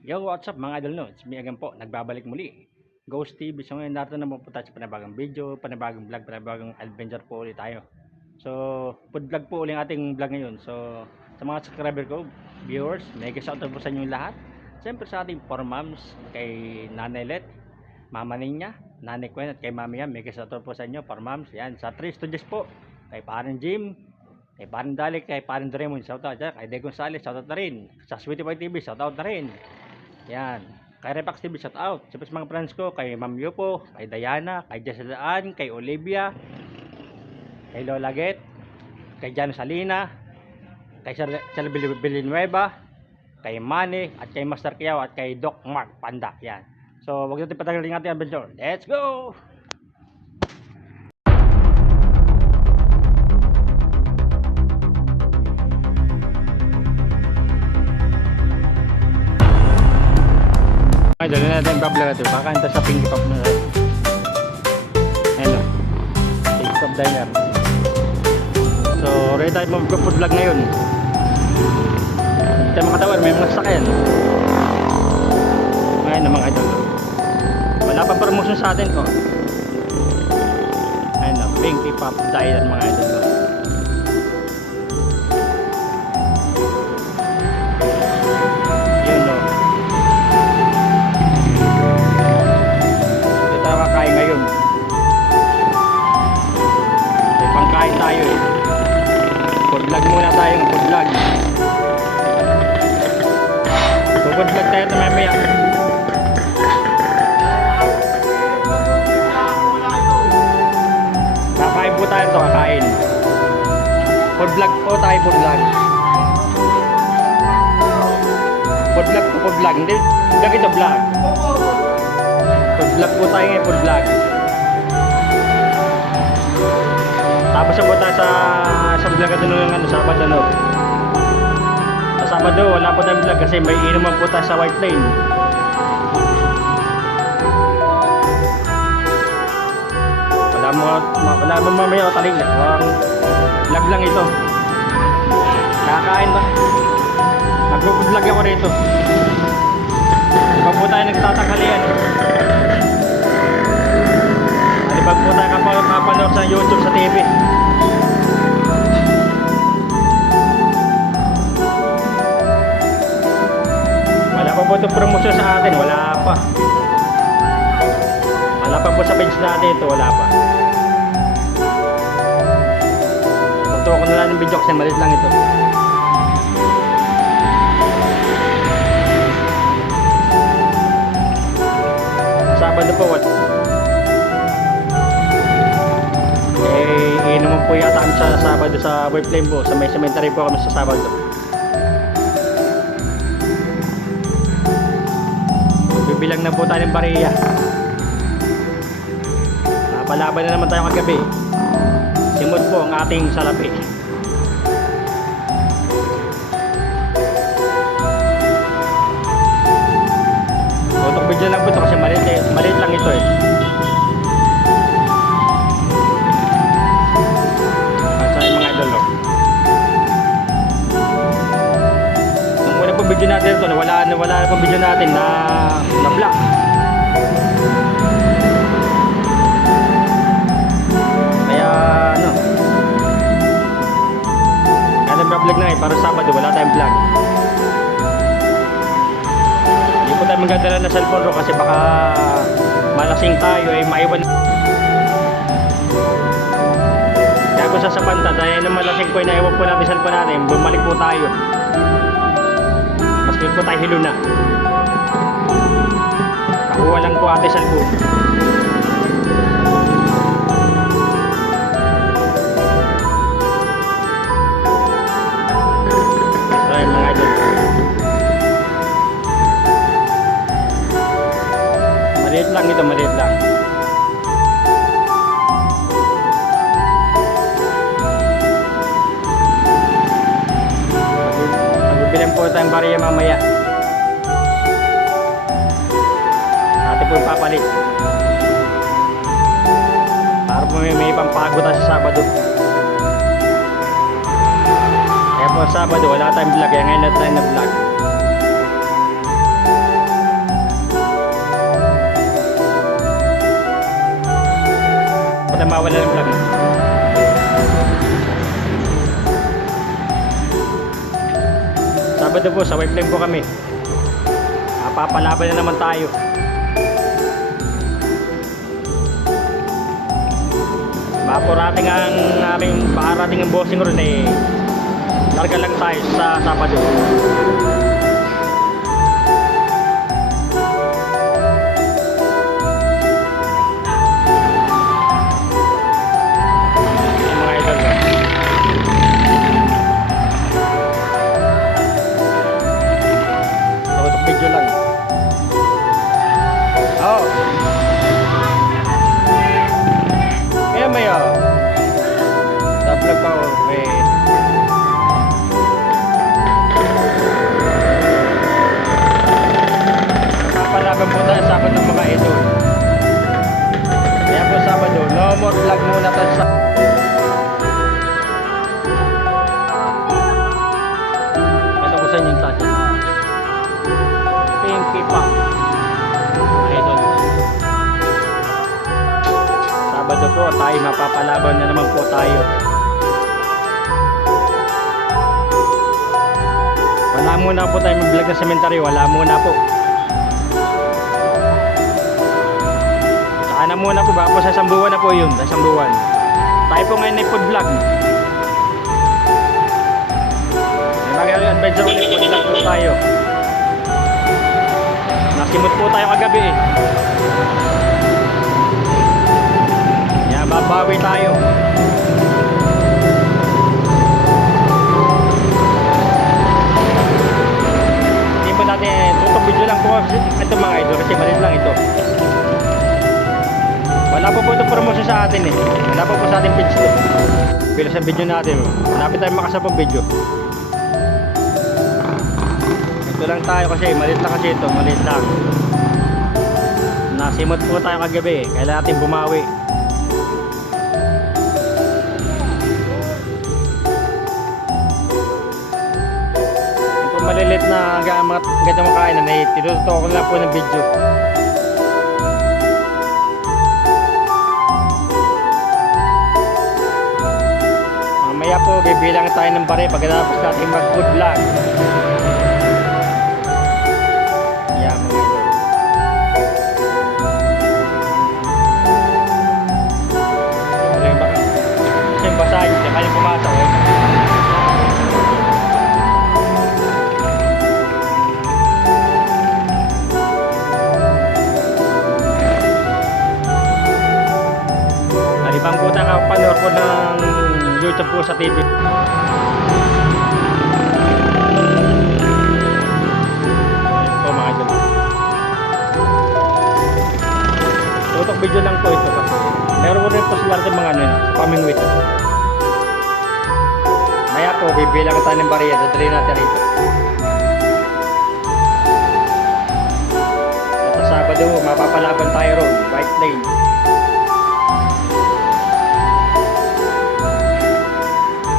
Yo, what's up mga idol no? It's me again po, nagbabalik muli. Ghost TV. So ngayon natin naman po tayo sa panibagong video, panibagong vlog, panibagong adventure po ulit tayo. So, food vlog po ulit ang ating vlog ngayon. So, sa mga subscriber ko, viewers, mega shoutout po sa inyo lahat. Siyempre sa ating 4 moms, kay Nanay Let, Mama Ninya, Nanay Gwen at kay Mami Yam, mega shoutout po sa inyo, 4 moms. Yan, sa 3 studios po, kay Parang Jim, kay Parang Dalik, kay Parang Doraemon, shoutout. Kay De Gonzales, shoutout na rin. Sa Sweetie Pie TV, shoutout na rin. Yan. Kay Repax TV, shout out. Siyempre sa mga friends ko, kay Ma'am Yupo, kay Diana, kay Jesselaan, kay Olivia, kay Lola Get, kay Jan Salina, kay Sir Villanueva, kay Manny, at kay Master Kiyaw, at kay Doc Mark Panda. Yan. So, wag natin patagalin ating adventure. Let's go! Ay, dali natin yung vlog natin. Kakanta sa Pinky Pop na rin. Ayan o. Pinky Pop Diner. So, ready tayo mag-food vlog ngayon. Hindi tayo makatawar. May mga sakyan. Ngayon na mga idol. Wala pa promotion sa atin ko. Ayan o. Pinky Pop Diner mga idol. Ngayon may pangkain tayo eh. Food vlog muna tayo, food vlog. So food vlog tayo na mamaya. Kakain po tayo ito, kakain. Food vlog po tayo, food vlog. Food vlog po, food vlog. Hindi vlog ito, vlog. Food vlog po tayo ngayon, food vlog. Tapos na po tayo sa vlog ito nung ano, Sabado no. Sa Sabado wala po tayong vlog kasi may inuman po tayo sa White Lane. Wala mo mamaya o taling vlog lang ito. Kakain ba? Mag-vlog ako rito. Pag po tayo nagtatanghalian. Pag po tayo kapapanood sa YouTube, sa TV. Wala pa po itong promotion sa atin, wala pa. Wala pa po sa page natin ito, wala pa. Tutuwa ko na lang ng video kasi malit lang ito. Sabado po, what? Inuman po yata kami sa Sabado sa White Flame po. Sa may cemetery po kami sa Sabado. Bibilang na po tayo ng bariya. Napalaban na naman tayo kagabi. Simod po ang ating salapi. Itong video lang po ito kasi maliit lang ito eh. Video natin ito, wala na pang video natin na vlog. Kaya ano, kaya vlog na eh, para Sabado wala tayong vlog. Hindi po tayo magdadala na cellphone ro kasi baka malasing tayo eh, maiwan. Kaya kung sasabanta dahil na malasing po ay naiwan po natin cellphone natin, bumalik po tayo. Yun po tayo hilo na. Nakuha lang po ate salbo. So yun mga idol. Maliit lang ito, maliit lang. Magbibilang po tayong bariya mamaya. Ate po yung papalit. Para po may pampagod tayo sa Sabado. Kaya po Sabado wala tayong vlog. Kaya ngayon na tayo na vlog. Sabado po, sa White Flame po kami. Papalaban na naman tayo. Mapurating ang aming parating ang bossing ron eh. Larga lang tayo sa Sabado. Video lang. Oh. Ayan ba yun? Vlog pa ako. Papalaban po tayo Sabado ng mga idol. Kaya po Sabado, no more vlog muna tayo sa... Ito ko sa inyo yung tayo. Pinky pa. Idol. Sabado po tayo, mapapalaban na naman po tayo. Wala muna po tayo mag-vlog na cemetery, wala muna po. Saka na muna po, baka po sa isang buwan na po yun, sa isang buwan. Tayo po ngayon ay food vlog. May mga adventure ulit, food vlog po tayo. Nasimot po tayo kagabi eh. Kaya babawi tayo. Hindi po natin, tutong video lang po ito mga idol kasi maliit lang ito. Wala po po ito promotion sa atin eh. Wala po po sa ating page ito. Pero sa video natin, malapit tayo makasapag video. Ito lang tayo kasi, maliit lang kasi ito, maliit lang. Nasimot po tayo kagabi, kailangan natin bumawi. Ito malilit na mga ganito makainan eh, tinututo ko lang po ng video. Mamaya po, bibilang tayo ng bare pagkatapos natin mag-food vlog. Basahin, di kaya pumasok eh. Nalibang po tayo kapanood po ng YouTube po sa TV. Ito mga idol. Tutok video lang po ito kasi meron ko rin po sila rin mga ano yun, sa pamingwit. Maya po, bibilang tayo ng bariya, dadali natin rito. At sa Sabado, mapapalaban tayo ron, White Flame.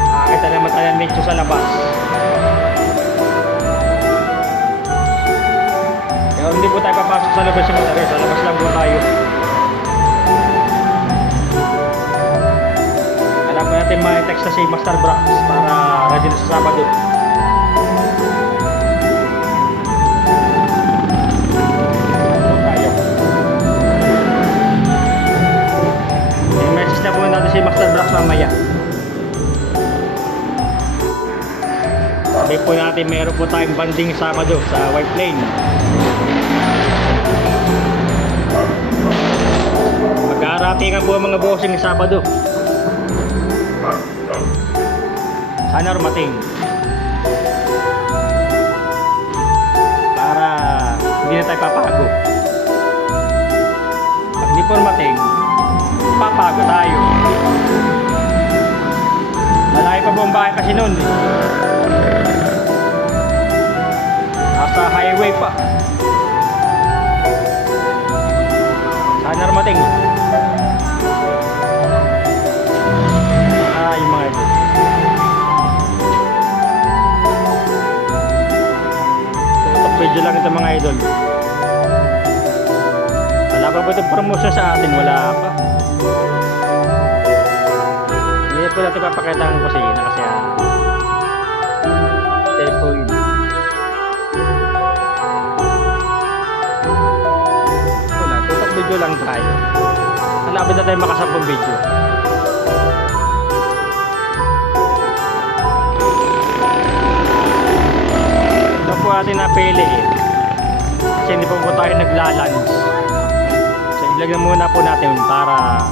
Nakakita naman tayo ng nicho sa labas. Kaya hindi po tayo papasok sa labas yung matari, sa labas lang po tayo. Kailangan natin ma-text na si Master Brax para ready na sa Sabado. I-message na po natin si Master Brax mamaya. Sabi po natin meron po tayong banding Sabado sa White Flame. Mag-aaratingan po ang mga bossing Sabado. Sana rumating para hindi na tayo papago. Pag hindi po rumating, papago tayo. Malaki pa po ang bahay kasi noon eh. Nasa highway pa. Sana rumating. Yung mga ito. Tutok video lang ito mga idol. Wala pa po itong promotion sa atin, wala pa. Hindi po natin papakita ang kusina kasi telephone. video lang tayo. Malapit na tayo makasampung video. Ito po atin napili eh. Kasi hindi po tayo naglalunch. So i-vlog na muna po natin para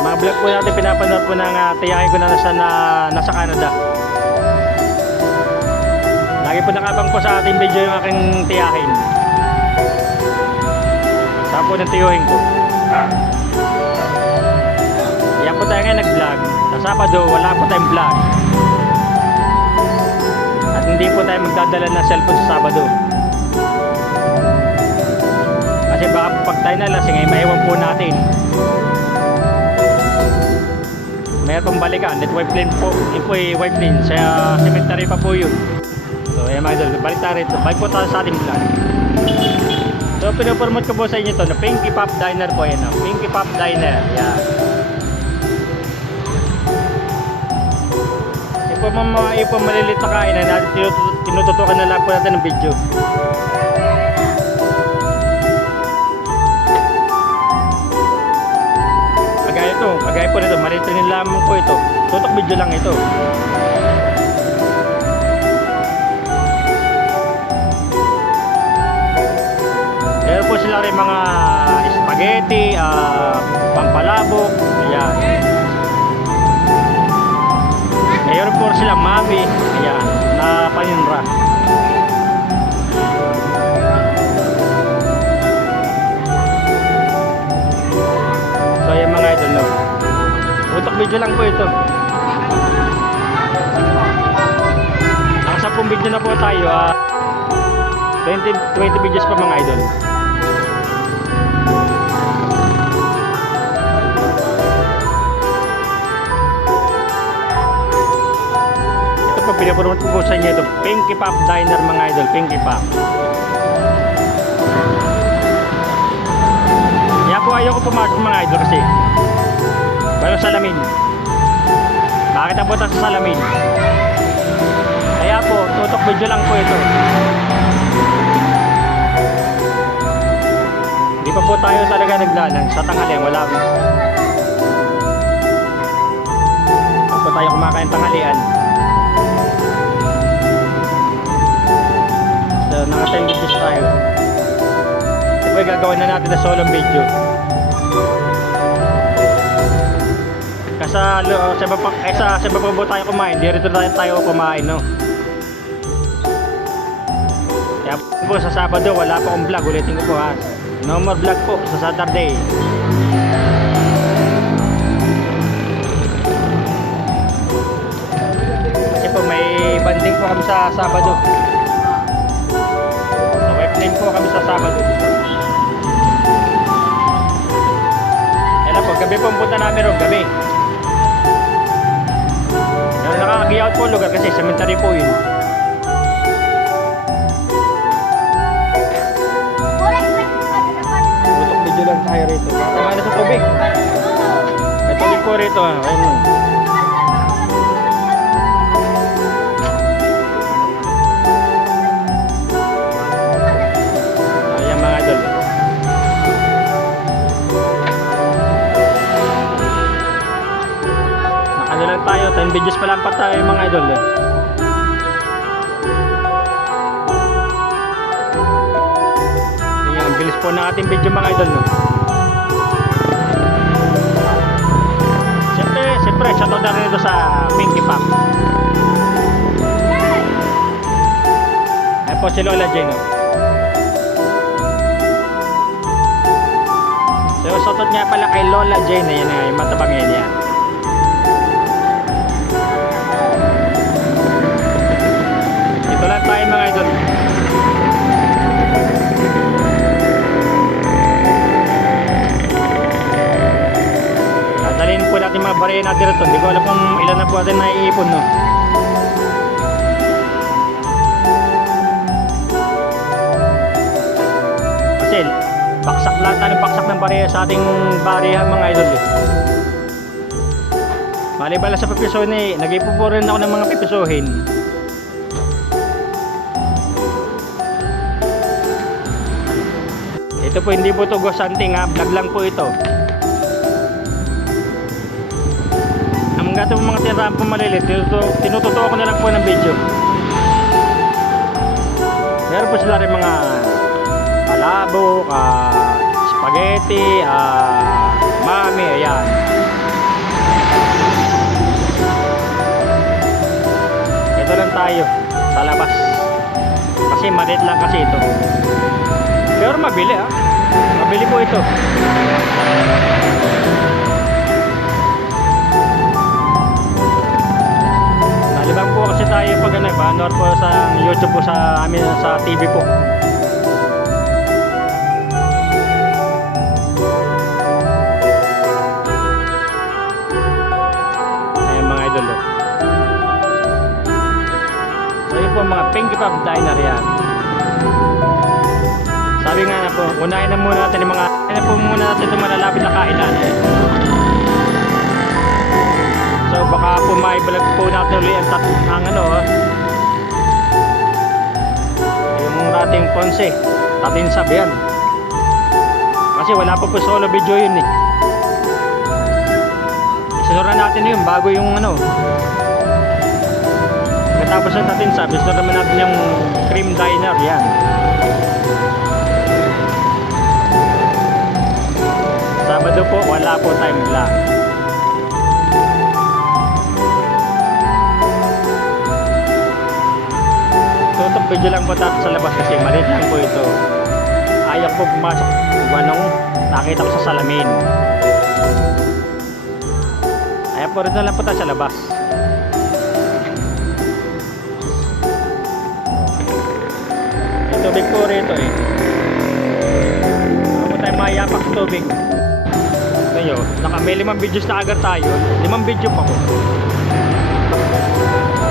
mga vlog po natin pinapanood po ng tiyahin ko na nasa Canada. Lagi po nakabang po sa ating video yung aking tiyahin. Saan po ng tiyuhin ko. Yan po tayo ngayon nag-vlog. Sa Sabado wala po tayong vlog. At hindi po tayo magdadala ng cellphone sa Sabado. Kasi baka pag tayo nalasing ay maiwan po natin. Mayroon pong balikan. Let wipe lane po. Yun po ay wipe lane. Sa cemetery pa po yun. So ayan mga idol. Balik tayo rito. Balik po tayo sa ating vlog. So pinopromote ko po sa inyo to na Pinky Pop Diner po yan. Pinky Pop Diner. Yan. Ipon malilit na kainan natin. Tinututukan na lang po natin ng video. Kagaya po nito, maliit rin lamang po ito. Tutok video lang ito. Meron po sila rin mga spaghetti, pampalabok, ayan. Meron po sila mami, ayan, na paninra. So ayan mga idol, no? Tutok video lang po ito. Nakasampung video na po tayo. 20 videos pa mga idol. Ito po pinapromote ko po sa inyo ito. Pinky Pop Diner mga idol. Pinky Pop. Yan po ayaw ko pumasok mga idol kasi walang salamin. Makita po tayo sa salamin. Kaya po, tutok video lang po ito. Hindi pa po tayo talaga naglalang sa tanghalian. Wala po. Hindi po tayo kumakain tanghalian. So, naka 10 videos tayo. Ito po gagawin na natin na solo video. Sa iba pa po tayo kumain, dito tayo kumain, no? Kaya po sa Sabado wala pa akong vlog, ulitin ko po ha. No more vlog po sa Saturday. Kasi po may banding po kami sa Sabado. So webline po kami sa Sabado. Kaya po, gabi po ang punta namin ron, gabi. Nakaka-giyout po lugar kasi cemetery po yun. Tutok video lang tayo rito. Tama na sa tubig. May tubig po rito. Ayun. Ayan mga idol. Ano lang tayo, 10 videos pa lang pa tayo mga idol. Ayan, ang bilis po ng ating video mga idol, no? Siyempre, shoutout na rin ito sa Pinky Pop. Ayan po si Lola Jane, no? So, shoutout nga pala kay Lola Jane. Ayan nga, yung matabang yan yan. Ito lang tayo mga idol. Dadalhin po natin mga bariya natin rito. Hindi ko alam kung ilan na po natin naiipon, no? Kasi baksak lahat tayo, baksak ng bariya sa ating bariya mga idol. Malibala sa pipisohin eh, nag-ipon po rin ako ng mga pipisohin. Ito po hindi po to ghost hunting ha, vlog lang po ito. Ang gato mga tirahan po malilit, tinututuwa ko na lang po ng video. Meron po sila rin mga palabok, spaghetti, mami, ayan. Ito lang tayo sa labas. Kasi maliit lang kasi ito. Pero mabili ha. Mabili po ito. Nalibang po kasi tayo pag ano, banner po sa YouTube po sa amin sa TV po. Ayan mga idol. So yun po mga Pinky Pop Diner yan. Sabi nga na po, unahin na muna natin yung mga itong malalapit na kainan. So baka po maibalag po natin ulit ang yung ating Ponce, Tatinsab yan. Kasi wala pa po solo video yun eh. Isinuran natin yun bago yung katapos ng Tatinsab, isinuran naman natin yung Cream Diner yan. Sabado po, wala po time vlog. Tutok video lang po tayo sa labas kasi maliit lang po ito. Ayaw po pumasok kung anong nakita ko sa salamin. Ayaw po rin na lang po tayo sa labas. May tubig po rito eh. Ako tayo mayapak sa tubig. Ngayon, may 5 videos na agad tayo. 5 video pa ko.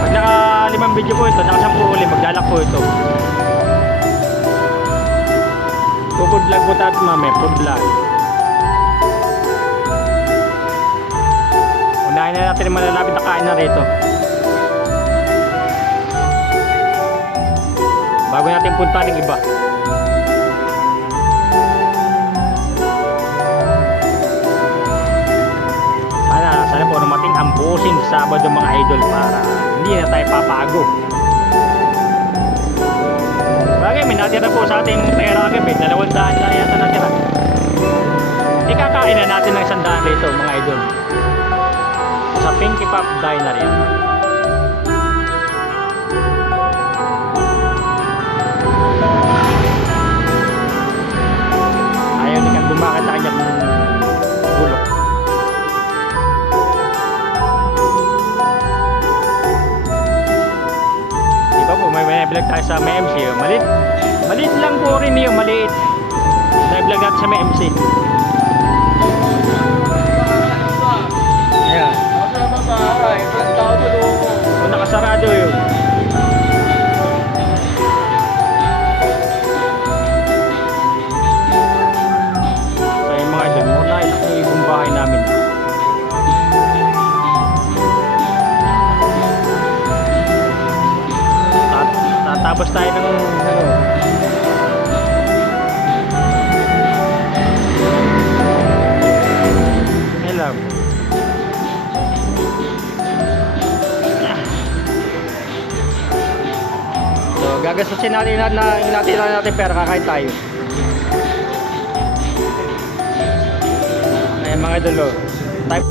Pag naka 5 video po ito, naka 10 uli, maglalak po ito. Food vlog po tayo mamaya, food vlog. Unahin na natin yung malalapit na kain na rito. Bago natin punta ng iba. Sana po dumating ang busing Sabado mga idol para hindi na tayo papago. Bagay, may natira po sa atin pera agad, 200 lang yata natira. Ikakain na natin ng 100 rito mga idol. Sa Pinky Pop Diner yan. Ayaw ni kang bumakit sa kanyang gulok. May vlog tayo sa MC. Maliit lang po rin yung maliit. May vlog natin sa MC. Ayan. Kung nakasarado yun. So yung mga dyan, muna yung ibang bahay namin. Tapos tayo ng alam. So gagastusin natin natin pera, kakain tayo. Ayan mga idol, type.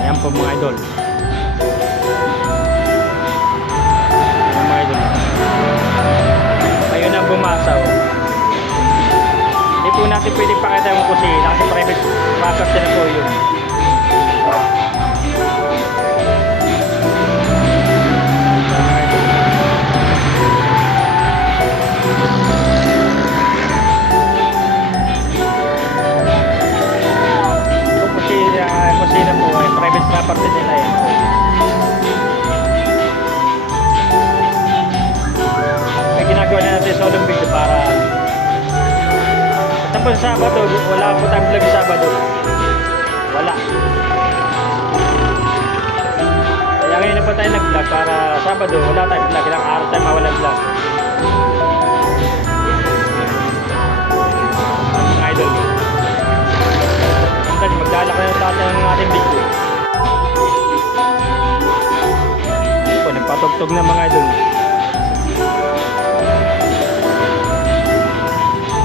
Ayan po mga idol. Ayun ang bumasaw. Hindi po natin pwede pakita yung kusina kasi private property na po yun. Kusina po ay private property nila yan. Ginagawa na natin sa Olong Video para tapos sa Sabado, wala po tayong vlog sa Sabado. Wala. Kaya ngayon na po tayo nag-vlog para Sabado, wala tayong vlog. Ilang araw tayo mawalang vlog. Tugtog na mga idol.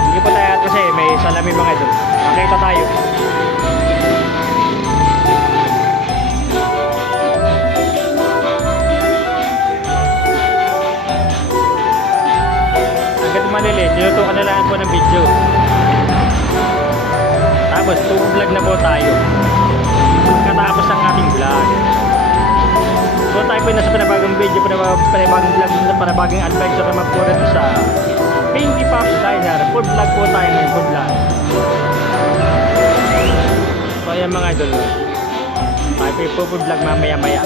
Hindi po tayo kasi may salamin mga idol. Makita tayo. Hanggat maliliit, tinutukan na lang po ng video. Tapos, vlog na po tayo. Katapos ng ating vlog. So tayo po nasa panibagong video, panibagong vlog, panibagong adventure naman po rin sa Pinky Pops Diner. Food vlog po tayo ngayon, food vlog. So ayan mga idol, tayo po food vlog mamaya maya.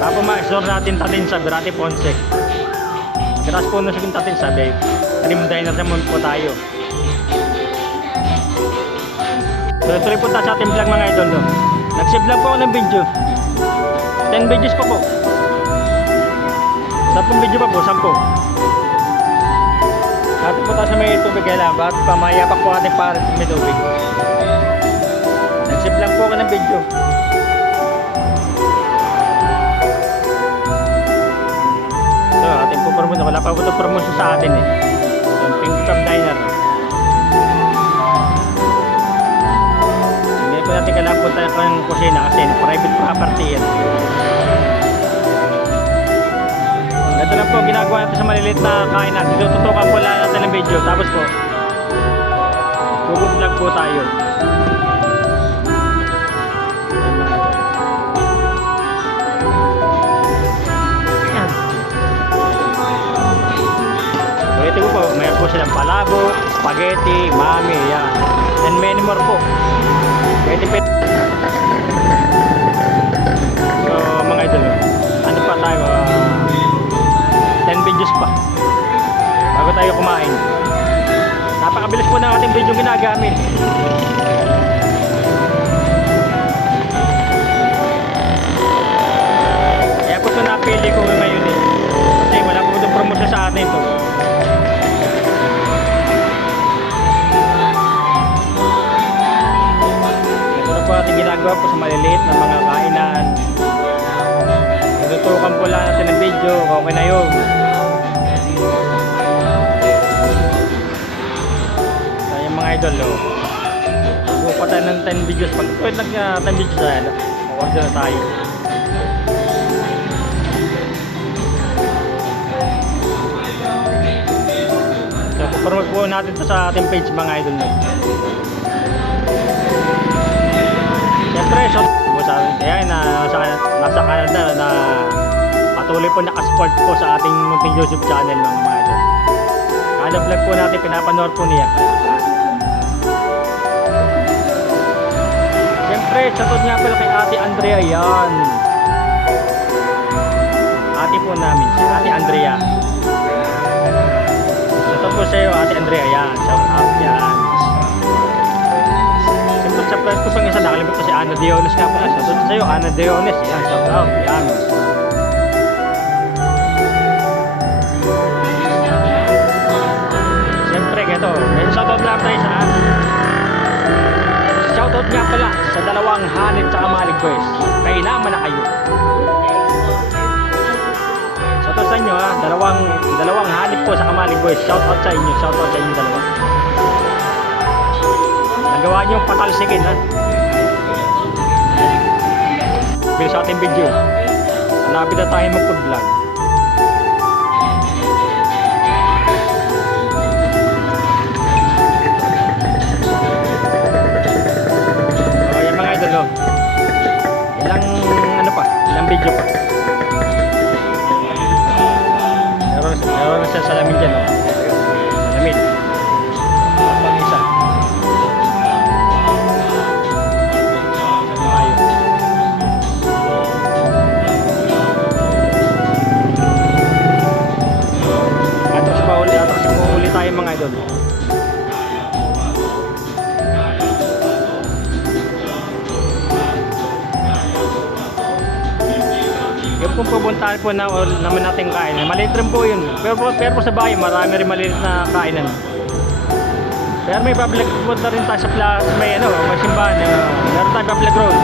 Tapos ma-explore natin Tatinsa, Berati Ponce. Grass po na sa Tatinsa, babe. Dream Diner naman po tayo. So tuloy punta sa ating vlog mga idol. Nag-save lang po ako ng video. 10 videos pa po. 10 video pa po, 10. Natin punta sa may tubig kaya lang. Bakit pamayapak po ating para sa may tubig. Nag-save lang po ako ng video. So ating po promotion. Wala pa po ito promotion sa atin eh. Yung Pinky Pops Diner. Natin kailangan punta ng kusina kasi private property yan. Ito lang po ginagawa natin sa maliliit na kainan. Tututukan po lang natin ng video. Tapos po vlog po tayo. Ito po, mayroon po silang palabok, spaghetti, mami, yan. And many more po. Pwede. So mga idol, ano pa tayo, 10 videos pa bago tayo kumain. Napakabilis po ng ating video ginagamit. Kaya po ito napili ko ngayon eh, kasi wala po itong promotion sa atin ito. Ating ginagawa po sa maliliit na mga kainan. Tutukan po lang natin ng video. Okay na yun. So yung mga idol buka tayo ng 10 videos. Pag pwede lang 10 videos na order na tayo. So promote po natin ito sa ating page mga idol. Siyempre, so po sa atin kaya nasa Canada na patuloy po nakasupport po sa ating munting YouTube channel mga idol. Kada vlog po natin pinapanood po niya. Siyempre, shoutout nga pala kay Ate Andrea yan. Ate po namin, si Ate Andrea. Shoutout po sa iyo Ate Andrea yan. Shoutout yan. Sa friend ko pang isa nakalimutan si Ana Diones nga pala. Shoutout sa iyo Ana Diones. Yan, shout out. Yan. Siyempre ito, may shoutout lang tayo sa shoutout nga pala sa dalawang Hanit sa Kamalig Boys. Kailangan na kayo. Shoutout sa inyo ha. Dalawang Hanit po sa Kamalig Boys. Shoutout sa inyo. Shoutout sa inyo dalawa. Nagawa nyo yung patalsigin ha. Bilis sa ating video. Malapit na tayo mag-food vlog. So yan mga idol ilang video pa. Meron na sa salamin dyan salamin. Pang isa. Mga idol. Yung kung pupuntahan po naman natin kainan, maliit rin po yun. Pero po sa bahay, marami rin maliit na kainan. Pero may public punta rin tayo sa may ano, may simbahan. Meron tayo public road.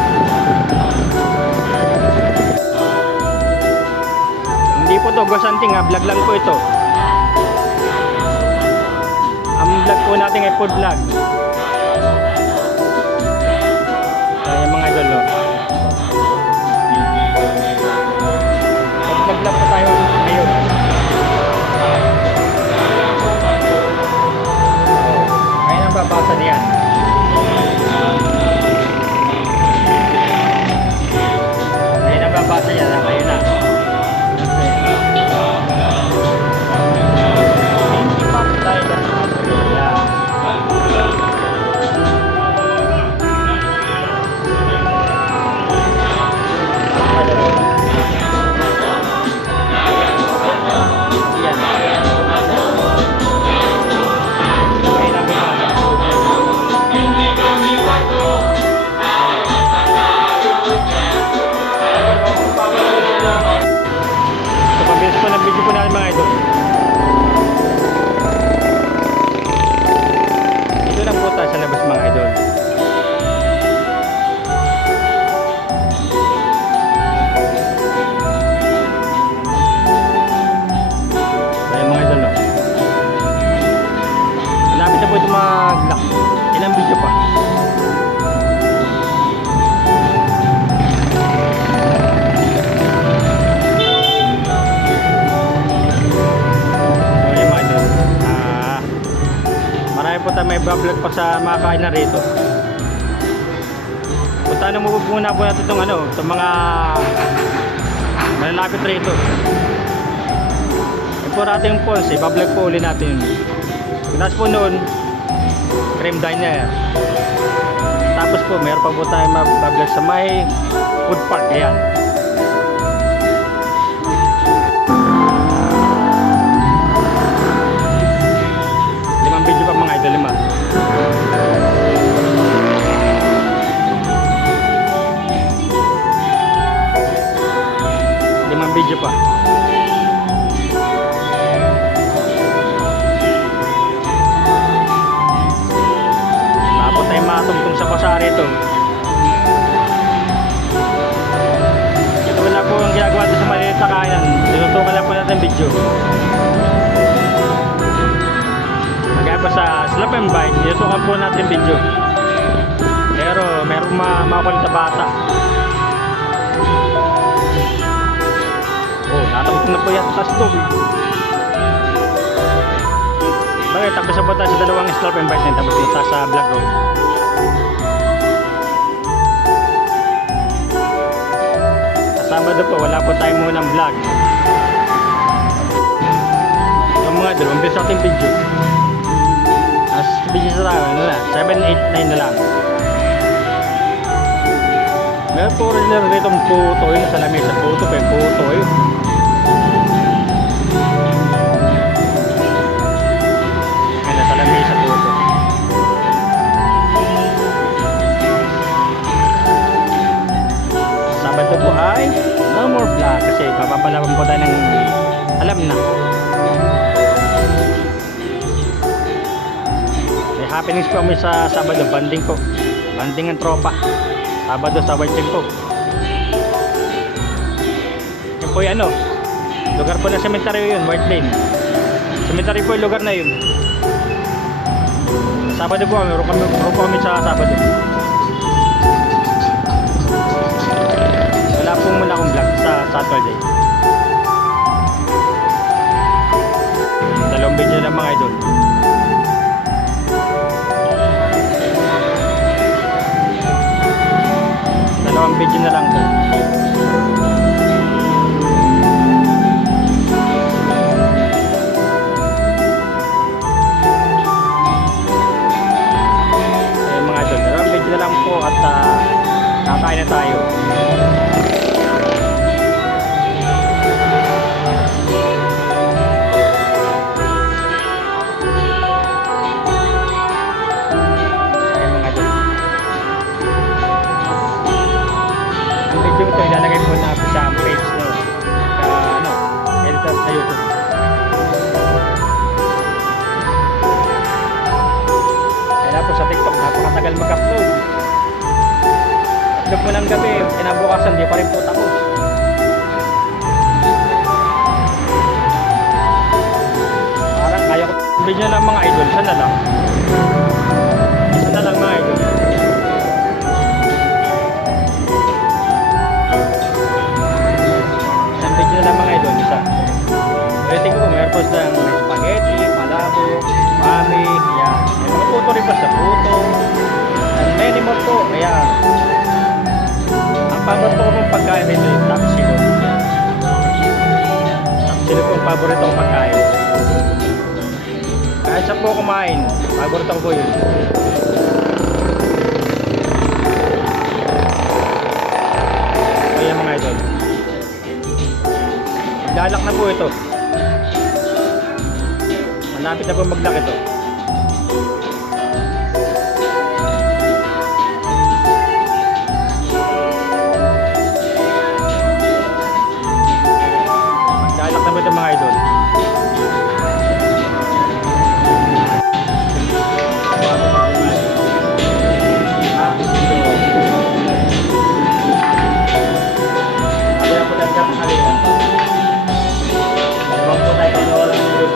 Hindi po to ghost hunting ha, vlog lang po ito. Ang vlog po natin ay food vlog. Ayan mga idol, no? Vlog lang po tayo ngayon. Ngayon ang babasa niyan. Ngayon ang babasa niyan, ngayon na. Video po natin mga idol. Ito lang po tayo sa labas mga idol. Ayan mga idol, no? Malapit na po ito mag-lock. Ilang video pa. Po tayo may vlog pa sa mga kainan rito. Punta na muna po natin itong ano, itong mga malalapit rito. Yung po natin yung Pons, vlog po ulit natin. Tapos po noon, Cream Diner. Tapos po, mayroon pa po tayo vlog sa may food park. Ayan. Video pa mga idol, 5 video pa. Tapos tayo matungtong sa pasari ito. Ito wala po ang ginagawa ito sa maliit na kainan. Tinutukan lang po natin video. Sa Slap and Bite, tinutukan po natin video. Pero meron makulit na bata. Oh, natapos na po yata sa stove. Bakit tapos na po tayo sa dalawang Slap and Bite na tapos na sa Black Road. Sa Sabado po, wala po tayo munang vlog. Yung mga dalawang beses ating video. As video sa tayo, ano na, 7, 8, 9 na lang. Meron po rin lang rito puto yun sa lamesa. Puto pa yung puto yun. Ay, nasa lamesa puto. Sabado po ay no more vlog kasi papapalaban po tayo ng alam na. Happenings po kami sa Sabado, banding po. Banding ang tropa. Sabado sa White Lane po. Yan po yung ano, lugar po ng cemetery yun, White Lane. Cemetery po yung lugar na yun. Sabado po kami sa Sabado. Wala po muna akong vlog sa Saturday. Dalawang video lang mga idol. Dalawang video na lang po. Mga idol, dalawang video na lang po at kakain na tayo. Ito ilalagay po na itlog mo ng gabi, kinabukasan, di pa rin po tapos. Parang kaya ko video ng mga idol, sana lang. Sana lang mga idol. Isang video lang mga idol, isa. Rating ko, mayroon po silang may spaghetti, malabo, mami, yan. May mga puto rin po sa puto. And many more po, ayan. Ang paborito ko pong pagkain dito yung tapsilo. Tapsilo po ang paborito kong pagkain. Kahit siya po kumain, paborito ko po yun. Ayan mga idol. Lalak na po ito. Malapit na po maglak ito. Maglalak na po ito mga idol. Kaya po nagkap sa kanila. Huwag po tayo kung wala ng video.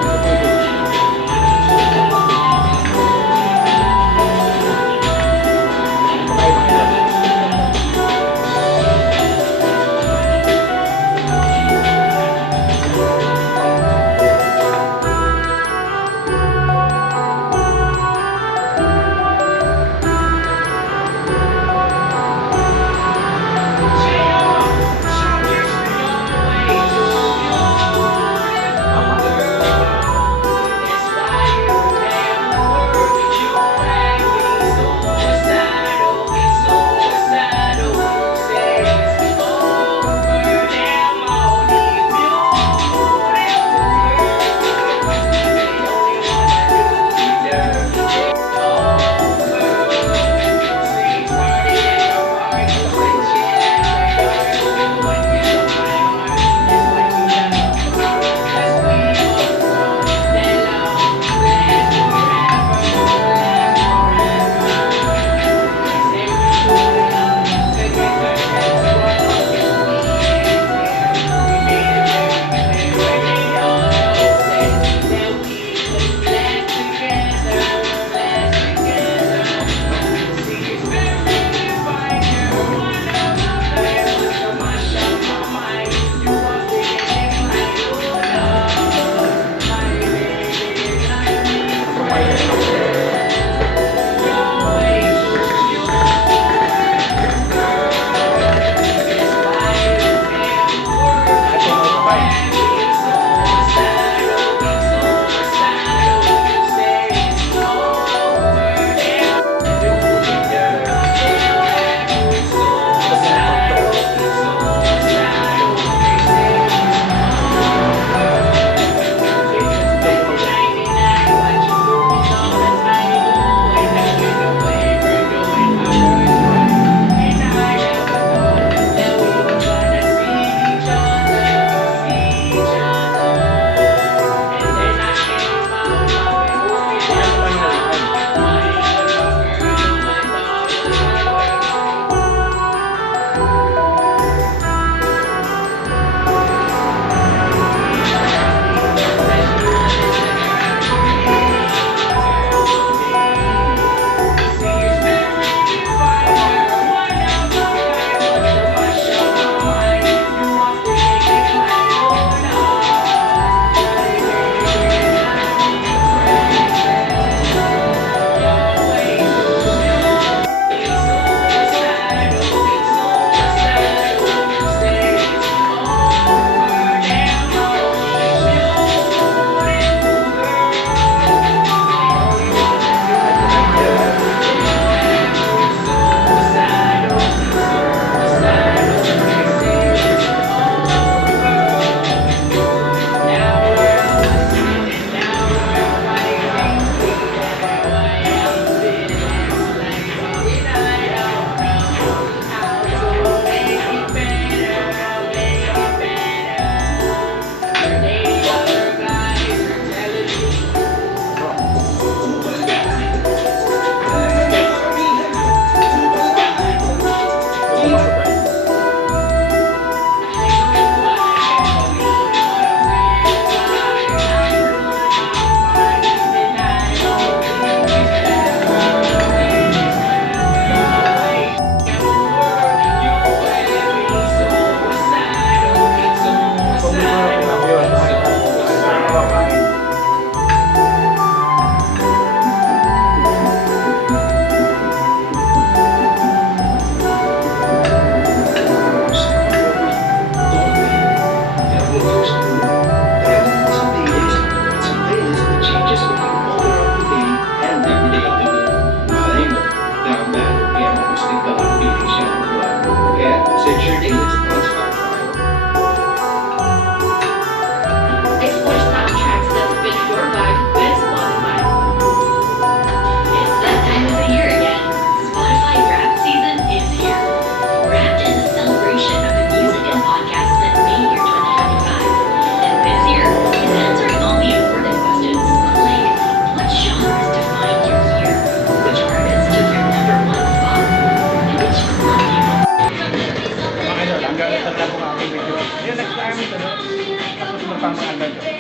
pang mga adventure.